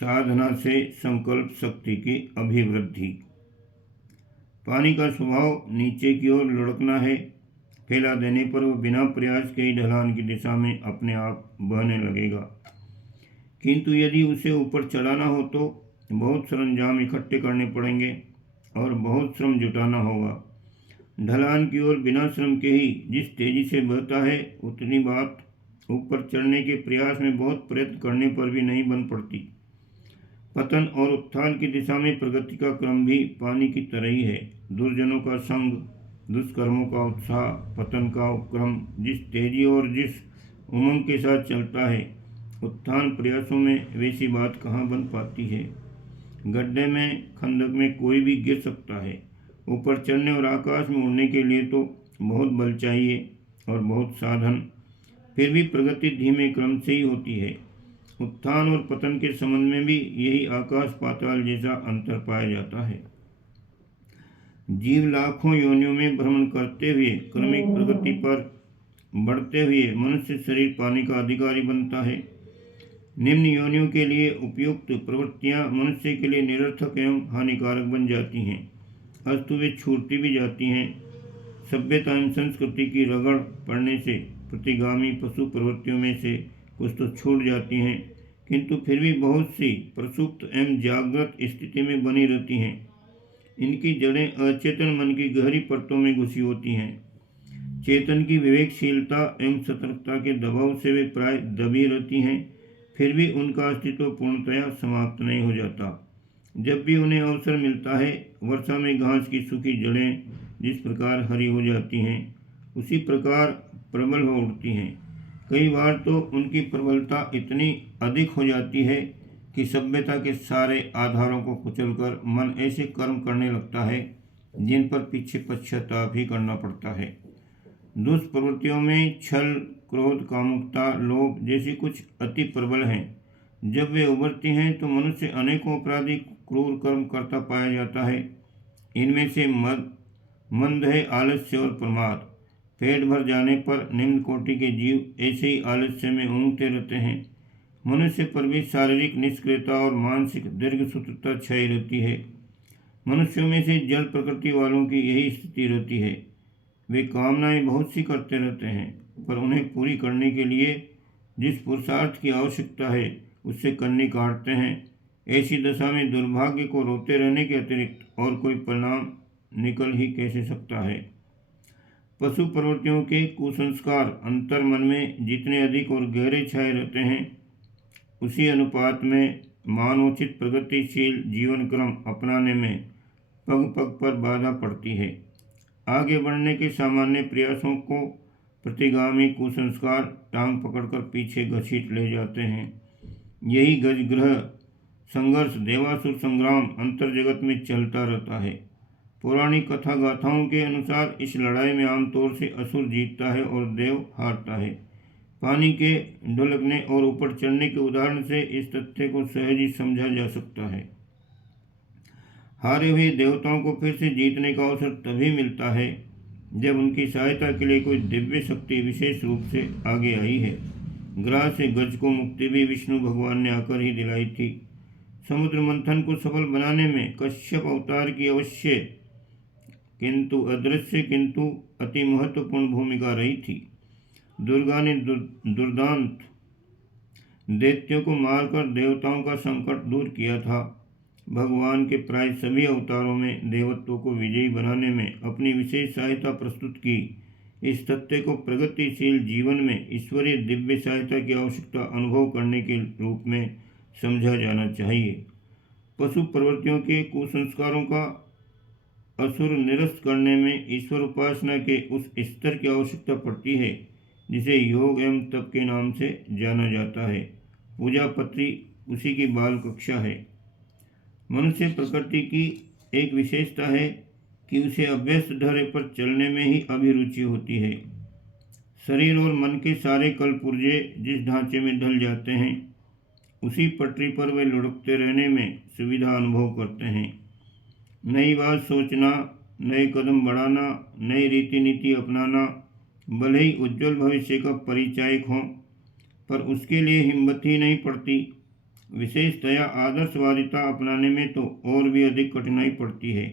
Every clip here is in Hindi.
साधना से संकल्प शक्ति की अभिवृद्धि। पानी का स्वभाव नीचे की ओर लुढ़कना है। फैला देने पर वह बिना प्रयास के ही ढलान की दिशा में अपने आप बहने लगेगा, किंतु यदि उसे ऊपर चढ़ाना हो तो बहुत सरंजाम इकट्ठे करने पड़ेंगे और बहुत श्रम जुटाना होगा। ढलान की ओर बिना श्रम के ही जिस तेजी से बहता है, उतनी बात ऊपर चढ़ने के प्रयास में बहुत प्रयत्न करने पर भी नहीं बन पड़ती। पतन और उत्थान की दिशा में प्रगति का क्रम भी पानी की तरह ही है। दुर्जनों का संग, दुष्कर्मों का उत्साह, पतन का उपक्रम जिस तेजी और जिस उमंग के साथ चलता है, उत्थान प्रयासों में वैसी बात कहाँ बन पाती है। गड्ढे में, खंदक में कोई भी गिर सकता है। ऊपर चढ़ने और आकाश में उड़ने के लिए तो बहुत बल चाहिए और बहुत साधन। फिर भी प्रगति धीमे क्रम से ही होती है। उत्थान और पतन के संबंध में भी यही आकाश पाताल जैसा अंतर पाया जाता है। जीव लाखों योनियों में भ्रमण करते हुए क्रमिक प्रगति पर बढ़ते हुए मनुष्य शरीर पाने का अधिकारी बनता है। निम्न योनियों के लिए उपयुक्त प्रवृत्तियां मनुष्य के लिए निरर्थक एवं हानिकारक बन जाती हैं, अस्तु वे छूटती भी जाती हैं। सभ्यता एवं संस्कृति की रगड़ पड़ने से प्रतिगामी पशु प्रवृत्तियों में से कुछ तो छूट जाती हैं, किंतु फिर भी बहुत सी प्रसुप्त एवं जागृत स्थिति में बनी रहती हैं। इनकी जड़ें अचेतन मन की गहरी परतों में घुसी होती हैं। चेतन की विवेकशीलता एवं सतर्कता के दबाव से वे प्राय दबी रहती हैं, फिर भी उनका अस्तित्व पूर्णतया समाप्त नहीं हो जाता। जब भी उन्हें अवसर मिलता है, वर्षा में घास की सूखी जड़ें जिस प्रकार हरी हो जाती हैं, उसी प्रकार प्रबल हो उठती हैं। कई बार तो उनकी प्रबलता इतनी अधिक हो जाती है कि सभ्यता के सारे आधारों को कुचलकर मन ऐसे कर्म करने लगता है जिन पर पीछे पश्चाताप ही करना पड़ता है। दुष्प्रवृत्तियों में छल, क्रोध, कामुकता, लोभ जैसी कुछ अति प्रबल हैं। जब वे उभरती हैं तो मनुष्य अनेकों अपराधी क्रूर कर्म करता पाया जाता है। इनमें से मंद है आलस्य और प्रमाद। पेट भर जाने पर निम्न कोटि के जीव ऐसे ही आलस्य में ऊँघते रहते हैं। मनुष्य पर भी शारीरिक निष्क्रियता और मानसिक दीर्घसूत्रता छाई रहती है। मनुष्यों में से जल प्रकृति वालों की यही स्थिति रहती है। वे कामनाएं बहुत सी करते रहते हैं, पर उन्हें पूरी करने के लिए जिस पुरुषार्थ की आवश्यकता है उससे कन्नी काटते हैं। ऐसी दशा में दुर्भाग्य को रोते रहने के अतिरिक्त और कोई परिणाम निकल ही कैसे सकता है। पशु प्रवृत्तियों के कुसंस्कार अंतर मन में जितने अधिक और गहरे छाए रहते हैं, उसी अनुपात में मानवोचित प्रगतिशील जीवन क्रम अपनाने में पग पग पर बाधा पड़ती है। आगे बढ़ने के सामान्य प्रयासों को प्रतिगामी कुसंस्कार टांग पकड़कर पीछे घसीट ले जाते हैं। यही गजग्रह संघर्ष, देवासुर संग्राम अंतर जगत में चलता रहता है। पौराणिक कथा गाथाओं के अनुसार इस लड़ाई में आमतौर से असुर जीतता है और देव हारता है। पानी के ढुलकने और ऊपर चढ़ने के उदाहरण से इस तथ्य को सहज ही समझा जा सकता है। हारे हुए देवताओं को फिर से जीतने का अवसर तभी मिलता है जब उनकी सहायता के लिए कोई दिव्य शक्ति विशेष रूप से आगे आई है। ग्रह से गज को मुक्ति भी विष्णु भगवान ने आकर ही दिलाई थी। समुद्र मंथन को सफल बनाने में कश्यप अवतार की अवश्य किंतु अदृश्य किंतु अति महत्वपूर्ण भूमिका रही थी। दुर्गा ने दुर्दांत दैत्यों को मारकर देवताओं का संकट दूर किया था। भगवान के प्राय सभी अवतारों में देवत्व को विजयी बनाने में अपनी विशेष सहायता प्रस्तुत की। इस तथ्य को प्रगतिशील जीवन में ईश्वरीय दिव्य सहायता की आवश्यकता अनुभव करने के रूप में समझा जाना चाहिए। पशु प्रवृत्तियों के कुसंस्कारों का असुर निरस्त करने में ईश्वर उपासना के उस स्तर की आवश्यकता पड़ती है जिसे योग एवं तप के नाम से जाना जाता है। पूजा पत्री उसी की बाल कक्षा है। मनुष्य प्रकृति की एक विशेषता है कि उसे अभ्यस्त ढर्रे पर चलने में ही अभिरुचि होती है। शरीर और मन के सारे कल पुर्जे जिस ढांचे में ढल जाते हैं, उसी पटरी पर वे लुढ़कते रहने में सुविधा अनुभव करते हैं। नई बात सोचना, नए कदम बढ़ाना, नई रीति नीति अपनाना भले ही उज्जवल भविष्य का परिचायक हों, पर उसके लिए हिम्मत ही नहीं पड़ती। विशेषतया आदर्शवादिता अपनाने में तो और भी अधिक कठिनाई पड़ती है,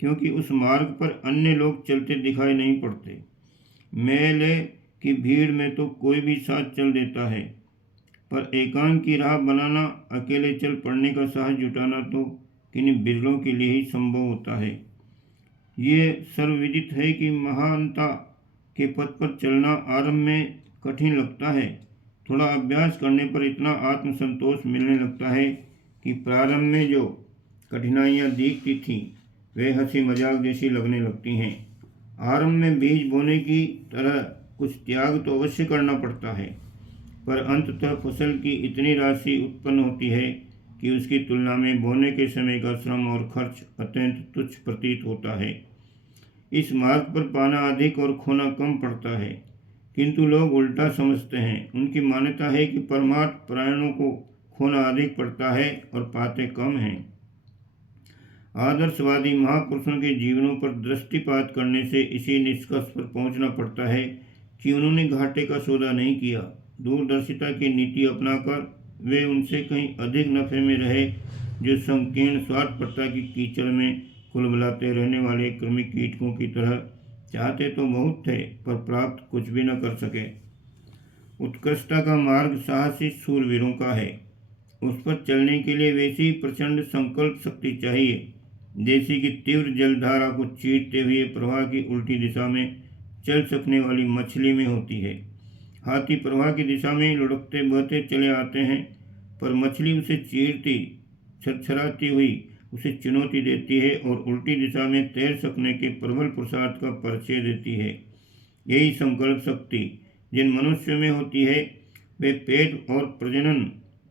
क्योंकि उस मार्ग पर अन्य लोग चलते दिखाई नहीं पड़ते। मेले की भीड़ में तो कोई भी साथ चल देता है, पर एकांत की राह बनाना, अकेले चल पड़ने का साहस जुटाना तो किन्हीं बिरलों के लिए ही संभव होता है। ये सर्वविदित है कि महानता के पथ पर चलना आरंभ में कठिन लगता है। थोड़ा अभ्यास करने पर इतना आत्मसंतोष मिलने लगता है कि प्रारंभ में जो कठिनाइयाँ दिखती थीं वे हंसी मजाक जैसी लगने लगती हैं। आरंभ में बीज बोने की तरह कुछ त्याग तो अवश्य करना पड़ता है, पर अंततः फसल की इतनी राशि उत्पन्न होती है कि उसकी तुलना में बोने के समय का श्रम और खर्च अत्यंत तुच्छ प्रतीत होता है। इस मार्ग पर पाना अधिक और खोना कम पड़ता है, किंतु लोग उल्टा समझते हैं। उनकी मान्यता है कि परमार्थ परायणों को खोना अधिक पड़ता है और पाते कम हैं। आदर्शवादी महापुरुषों के जीवनों पर दृष्टिपात करने से इसी निष्कर्ष पर पहुंचना पड़ता है कि उन्होंने घाटे का सौदा नहीं किया। दूरदर्शिता की नीति अपनाकर वे उनसे कहीं अधिक नफे में रहे, जो संकीर्ण स्वार्थपरता की कीचड़ में कुलबुलाते रहने वाले कृमि कीटकों की तरह चाहते तो बहुत थे, पर प्राप्त कुछ भी न कर सके। उत्कृष्टता का मार्ग साहसी शूरवीरों का है। उस पर चलने के लिए वैसी प्रचंड संकल्प शक्ति चाहिए जैसी कि तीव्र जलधारा को चीरते हुए प्रवाह की उल्टी दिशा में चल सकने वाली मछली में होती है। हाथी प्रवाह की दिशा में लुढ़कते बहते चले आते हैं, पर मछली उसे चीरती छरछराती हुई उसे चुनौती देती है और उल्टी दिशा में तैर सकने के प्रबल पुरुषार्थ का परिचय देती है। यही संकल्प शक्ति जिन मनुष्यों में होती है वे पेट और प्रजनन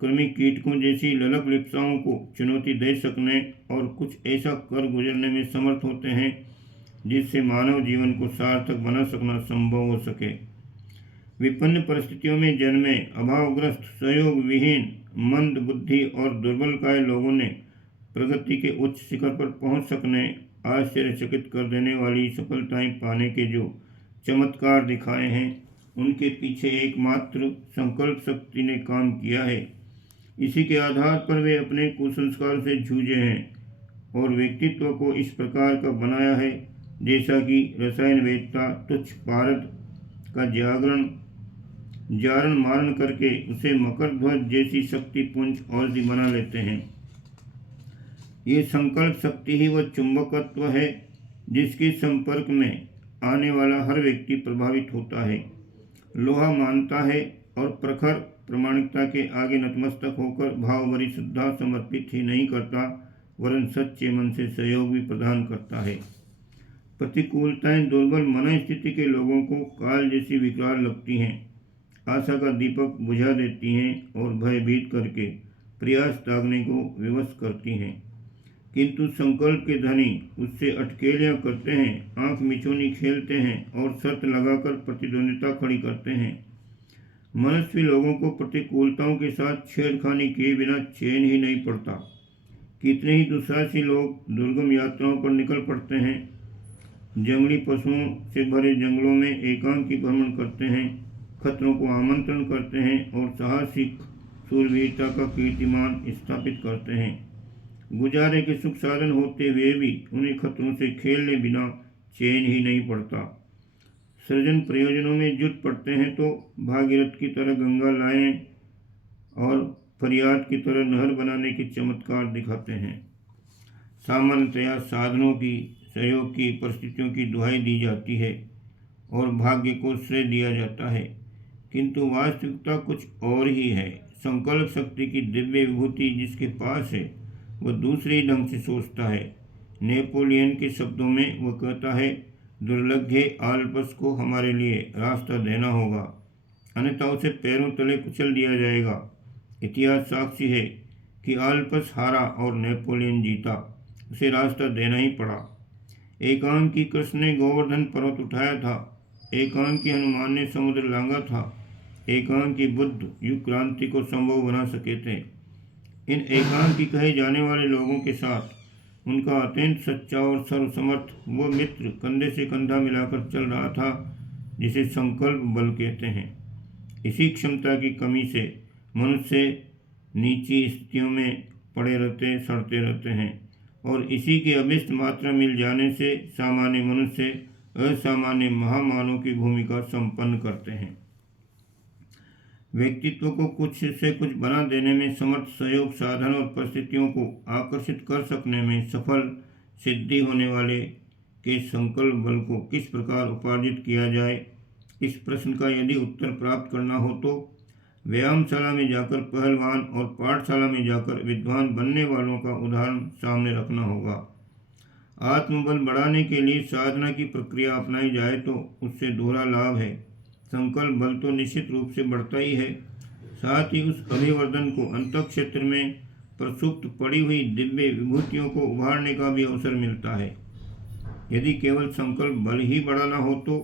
कृमि कीटकों जैसी ललक लिप्साओं को चुनौती दे सकने और कुछ ऐसा कर गुजरने में समर्थ होते हैं जिससे मानव जीवन को सार्थक बना सकना संभव हो सके। विपन्न परिस्थितियों में जन्मे अभावग्रस्त, सहयोग विहीन, मंद बुद्धि और दुर्बलकाय लोगों ने प्रगति के उच्च शिखर पर पहुंच सकने, आश्चर्यचकित कर देने वाली सफलताएं पाने के जो चमत्कार दिखाए हैं, उनके पीछे एकमात्र संकल्प शक्ति ने काम किया है। इसी के आधार पर वे अपने कुसंस्कार से जूझे हैं और व्यक्तित्व को इस प्रकार का बनाया है जैसा कि रसायन वेदता तुच्छ पारद का जारण मारण करके उसे मकर ध्वज जैसी शक्ति पुंज औषधि बना लेते हैं। ये संकल्प शक्ति ही वह चुंबकत्व है जिसके संपर्क में आने वाला हर व्यक्ति प्रभावित होता है। लोहा मानता है और प्रखर प्रामाणिकता के आगे नतमस्तक होकर भावभरी श्रद्धा समर्पित ही नहीं करता, वरन सच्चे मन से सहयोग भी प्रदान करता है। प्रतिकूलताएं दुर्बल मन स्थिति के लोगों को काल जैसी विकार लगती हैं, आशा का दीपक बुझा देती हैं और भयभीत करके प्रयास त्यागने को विवश करती हैं। किंतु संकल्प के धनी उससे अटकेलियां करते हैं, आंख मिचौनी खेलते हैं और शर्त लगाकर प्रतिद्वंदिता खड़ी करते हैं। मनुष्य लोगों को प्रतिकूलताओं के साथ छेड़खानी किए बिना चैन ही नहीं पड़ता। कितने ही दुस्साहसी लोग दुर्गम यात्राओं पर निकल पड़ते हैं, जंगली पशुओं से भरे जंगलों में एकांकी भ्रमण करते हैं, खतरों को आमंत्रण करते हैं और साहसिक शूरवीरता का कीर्तिमान स्थापित करते हैं। गुजारे के सुख साधन होते हुए भी उन्हें खतरों से खेलने बिना चैन ही नहीं पड़ता। सृजन प्रयोजनों में जुट पड़ते हैं तो भागीरथ की तरह गंगा लाएं और फरियाद की तरह नहर बनाने के चमत्कार दिखाते हैं। सामान्यतया साधनों की, सहयोग की, परिस्थितियों की दुहाई दी जाती है और भाग्य को श्रेय दिया जाता है, किंतु वास्तविकता कुछ और ही है। संकल्प शक्ति की दिव्य विभूति जिसके पास है वह दूसरे ढंग से सोचता है। नेपोलियन के शब्दों में वह कहता है, दुर्लभ्य आल्पस को हमारे लिए रास्ता देना होगा, अन्यथा उसे पैरों तले कुचल दिया जाएगा। इतिहास साक्षी है कि आल्पस हारा और नेपोलियन जीता, उसे रास्ता देना ही पड़ा। एकांकी कृष्ण ने गोवर्धन पर्वत उठाया था, एकांकी हनुमान ने समुद्र लांघा था, एकांकी बुद्ध युग क्रांति को संभव बना सके थे। इन एकांकी कहे जाने वाले लोगों के साथ उनका अत्यंत सच्चा और सर्वसमर्थ वो मित्र कंधे से कंधा मिलाकर चल रहा था जिसे संकल्प बल कहते हैं। इसी क्षमता की कमी से मनुष्य नीची स्थितियों में पड़े रहते सड़ते रहते हैं और इसी की अभिष्ट मात्रा मिल जाने से सामान्य मनुष्य असामान्य महामानव की भूमिका संपन्न करते हैं। व्यक्तित्व को कुछ से कुछ बना देने में समर्थ सहयोग साधन और परिस्थितियों को आकर्षित कर सकने में सफल सिद्धि होने वाले के संकल्प बल को किस प्रकार उपार्जित किया जाए, इस प्रश्न का यदि उत्तर प्राप्त करना हो तो व्यायामशाला में जाकर पहलवान और पाठशाला में जाकर विद्वान बनने वालों का उदाहरण सामने रखना होगा। आत्मबल बढ़ाने के लिए साधना की प्रक्रिया अपनाई जाए तो उससे दोहरा लाभ है। संकल्प बल तो निश्चित रूप से बढ़ता ही है, साथ ही उस अभिवर्धन को अंतः क्षेत्र में प्रसुप्त पड़ी हुई दिव्य विभूतियों को उभारने का भी अवसर मिलता है। यदि केवल संकल्प बल ही बढ़ाना हो तो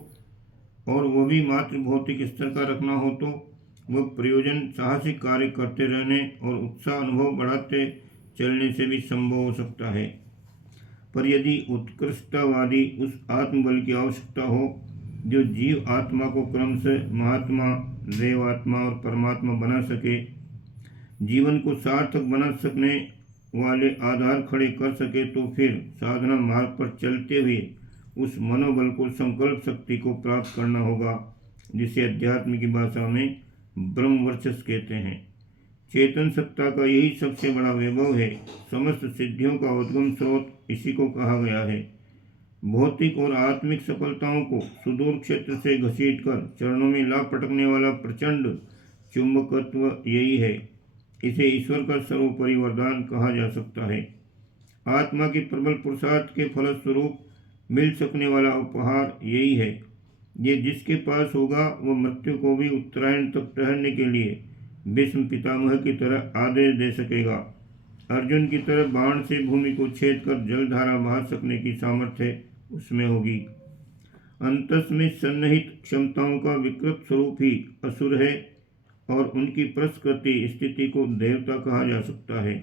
और वह भी मात्र भौतिक स्तर का रखना हो तो वह प्रयोजन साहसिक कार्य करते रहने और उत्साह अनुभव बढ़ाते चलने से भी संभव हो सकता है। पर यदि उत्कृष्टवादी उस आत्मबल की आवश्यकता हो जो जीव आत्मा को क्रमशः महात्मा, देवात्मा और परमात्मा बना सके, जीवन को सार्थक बना सकने वाले आधार खड़े कर सके, तो फिर साधना मार्ग पर चलते हुए उस मनोबल को संकल्प शक्ति को प्राप्त करना होगा, जिसे अध्यात्म की भाषा में ब्रह्म वर्चस्व कहते हैं। चेतन सत्ता का यही सबसे बड़ा वैभव है। समस्त सिद्धियों का उद्गम स्रोत इसी को कहा गया है। भौतिक और आत्मिक सफलताओं को सुदूर क्षेत्र से घसीटकर चरणों में ला पटकने वाला प्रचंड चुंबकत्व यही है। इसे ईश्वर का सर्वोपरि वरदान कहा जा सकता है। आत्मा के प्रबल पुरुषार्थ के फलस्वरूप मिल सकने वाला उपहार यही है। ये जिसके पास होगा वह मृत्यु को भी उत्तरायण तक ठहरने के लिए भीष्म पितामह की तरह आदेश दे सकेगा। अर्जुन की तरह बाण से भूमि को छेद कर जलधारा बहा सकने की सामर्थ्य उसमें होगी। अंतस में सन्निहित क्षमताओं का विकृत स्वरूप ही असुर है और उनकी प्रकृति स्थिति को देवता कहा जा सकता है।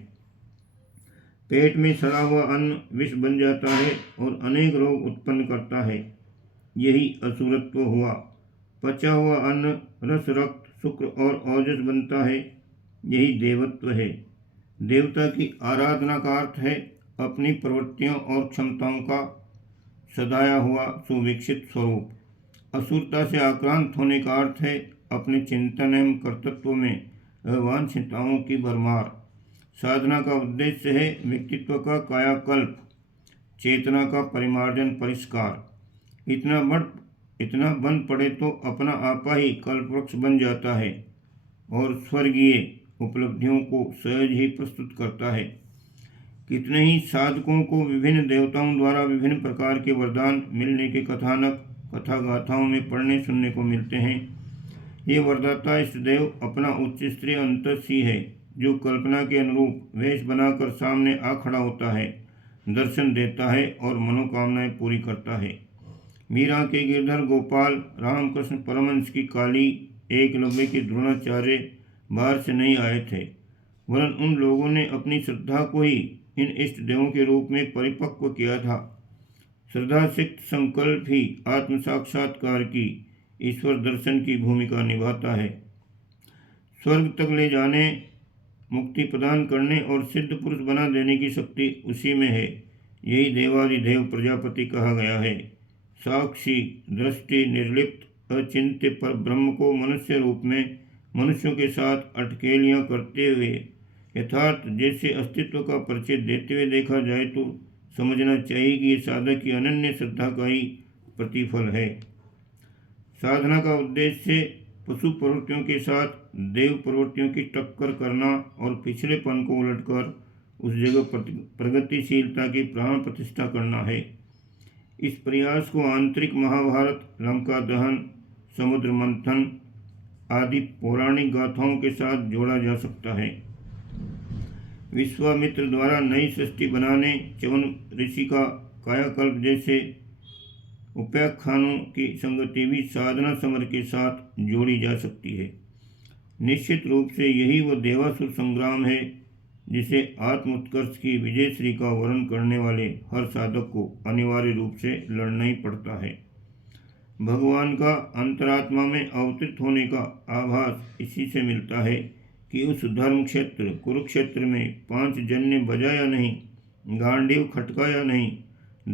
पेट में सड़ा हुआ अन्न विष बन जाता है और अनेक रोग उत्पन्न करता है, यही असुरत्व हुआ। पचा हुआ अन्न रस, रक्त, शुक्र और ओजस बनता है, यही देवत्व है। देवता की आराधना का अर्थ है अपनी प्रवृत्तियों और क्षमताओं का सदाया हुआ सुविकसित स्वरूप। असुरता से आक्रांत होने का अर्थ है अपने चिंतन एवं कर्तृत्व में अवांछिताओं की भरमार। साधना का उद्देश्य है व्यक्तित्व का कायाकल्प, चेतना का परिमार्जन, परिष्कार। इतना बन पड़े तो अपना आपा ही कल्पवृक्ष बन जाता है और स्वर्गीय उपलब्धियों को सहज ही प्रस्तुत करता है। कितने ही साधकों को विभिन्न देवताओं द्वारा विभिन्न प्रकार के वरदान मिलने के कथानक कथा गाथाओं में पढ़ने सुनने को मिलते हैं। ये वरदाता इष्टदेव अपना उच्च स्तरीय अंतस ही है, जो कल्पना के अनुरूप वेश बनाकर सामने आ खड़ा होता है, दर्शन देता है और मनोकामनाएं पूरी करता है। मीरा के गिरधर गोपाल, रामकृष्ण परमहंस की काली, एकलव्य के द्रोणाचार्य बाहर से नहीं आए थे, वरन उन लोगों ने अपनी श्रद्धा को ही इन इष्ट देवों के रूप में परिपक्व किया था। श्रद्धा सिक्त संकल्प ही आत्म साक्षात्कार की, ईश्वर दर्शन की भूमिका निभाता है। स्वर्ग तक ले जाने, मुक्ति प्रदान करने और सिद्ध पुरुष बना देने की शक्ति उसी में है। यही देवादिदेव प्रजापति कहा गया है। साक्षी, दृष्टि, निर्लिप्त, अचिंत्य पर ब्रह्म को मनुष्य रूप में मनुष्यों के साथ अटकेलियां करते हुए यथार्थ जैसे अस्तित्व का परिचय देते हुए देखा जाए तो समझना चाहिए कि ये साधक की अनन्य श्रद्धा का ही प्रतिफल है। साधना का उद्देश्य पशु प्रवृत्तियों के साथ देव प्रवृत्तियों की टक्कर करना और पिछड़ेपन को उलटकर उस जगह प्रगतिशीलता की प्राण प्रतिष्ठा करना है। इस प्रयास को आंतरिक महाभारत, लंका दहन, समुद्र मंथन आदि पौराणिक गाथाओं के साथ जोड़ा जा सकता है। विश्वामित्र द्वारा नई सृष्टि बनाने च्यवन ऋषि का कायाकल्प जैसे उपाख्यानों की संगति भी साधना समर के साथ जोड़ी जा सकती है। निश्चित रूप से यही वह देवासुर संग्राम है जिसे आत्मोत्कर्ष की विजयश्री का वर्णन करने वाले हर साधक को अनिवार्य रूप से लड़ना ही पड़ता है। भगवान का अंतरात्मा में अवतरित होने का आभास इसी से मिलता है कि उस धर्म क्षेत्र कुरुक्षेत्र में 5 जन्य बजाया नहीं, गांडीव खटकाया नहीं।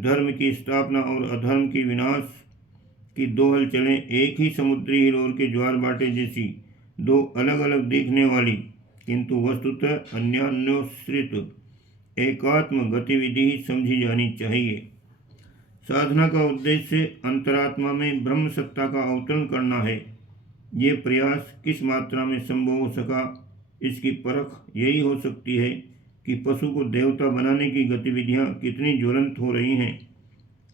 धर्म की स्थापना और अधर्म की विनाश की 2 हलचलें एक ही समुद्री हिलोर के ज्वार बाटे जैसी 2 अलग अलग दिखने वाली किंतु वस्तुतः अन्योन्याश्रित एकात्म गतिविधि ही समझी जानी चाहिए। साधना का उद्देश्य अंतरात्मा में ब्रह्म सत्ता का अवतरण करना है। ये प्रयास किस मात्रा में संभव हो सका, इसकी परख यही हो सकती है कि पशु को देवता बनाने की गतिविधियां कितनी ज्वलंत हो रही हैं।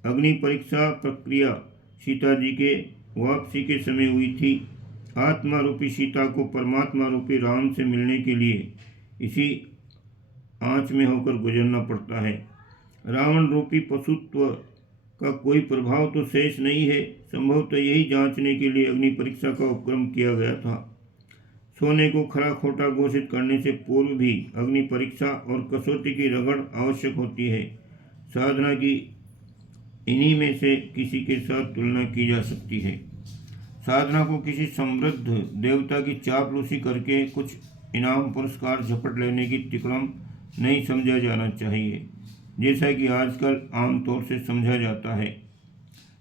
अग्नि परीक्षा प्रक्रिया सीता जी के वापसी के समय हुई थी। आत्मा रूपी सीता को परमात्मा रूपी राम से मिलने के लिए इसी आँच में होकर गुजरना पड़ता है। रावण रूपी पशुत्व का कोई प्रभाव तो शेष नहीं है। संभवतः यही जांचने के लिए अग्नि परीक्षा का उपक्रम किया गया था। सोने को खरा खोटा घोषित करने से पूर्व भी अग्नि परीक्षा और कसौटी की रगड़ आवश्यक होती है। साधना की इन्हीं में से किसी के साथ तुलना की जा सकती है। साधना को किसी समृद्ध देवता की चापलूसी करके कुछ इनाम पुरस्कार झपट लेने की तिकड़म नहीं समझा जाना चाहिए, जैसा कि आजकल आमतौर से समझा जाता है।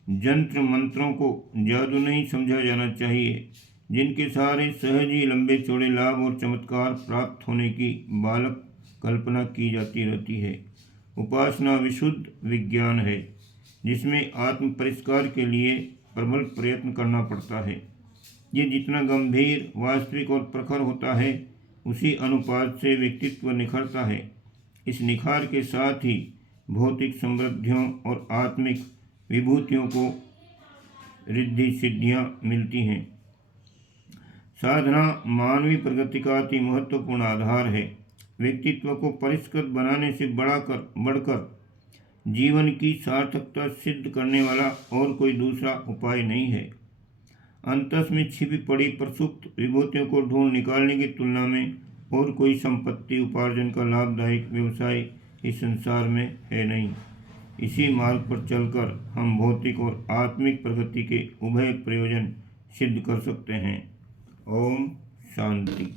जंत्र मंत्रों को जादू नहीं समझा जाना चाहिए, जिनके सहारे सहज ही लंबे चौड़े लाभ और चमत्कार प्राप्त होने की बालक कल्पना की जाती रहती है। उपासना विशुद्ध विज्ञान है, जिसमें आत्म परिष्कार के लिए प्रबल प्रयत्न करना पड़ता है। ये जितना गंभीर, वास्तविक और प्रखर होता है, उसी अनुपात से व्यक्तित्व निखरता है। इस निखार के साथ ही भौतिक समृद्धियों और आत्मिक विभूतियों को रिद्धि सिद्धियाँ मिलती हैं। साधना मानवीय प्रगति का अति महत्वपूर्ण आधार है। व्यक्तित्व को परिष्कृत बनाने से बढ़कर जीवन की सार्थकता सिद्ध करने वाला और कोई दूसरा उपाय नहीं है। अंतस में छिपी पड़ी प्रसुप्त विभूतियों को ढूंढ निकालने की तुलना में और कोई संपत्ति उपार्जन का लाभदायक व्यवसाय इस संसार में है नहीं। इसी मार्ग पर चलकर हम भौतिक और आत्मिक प्रगति के उभय प्रयोजन सिद्ध कर सकते हैं। ओम शांति।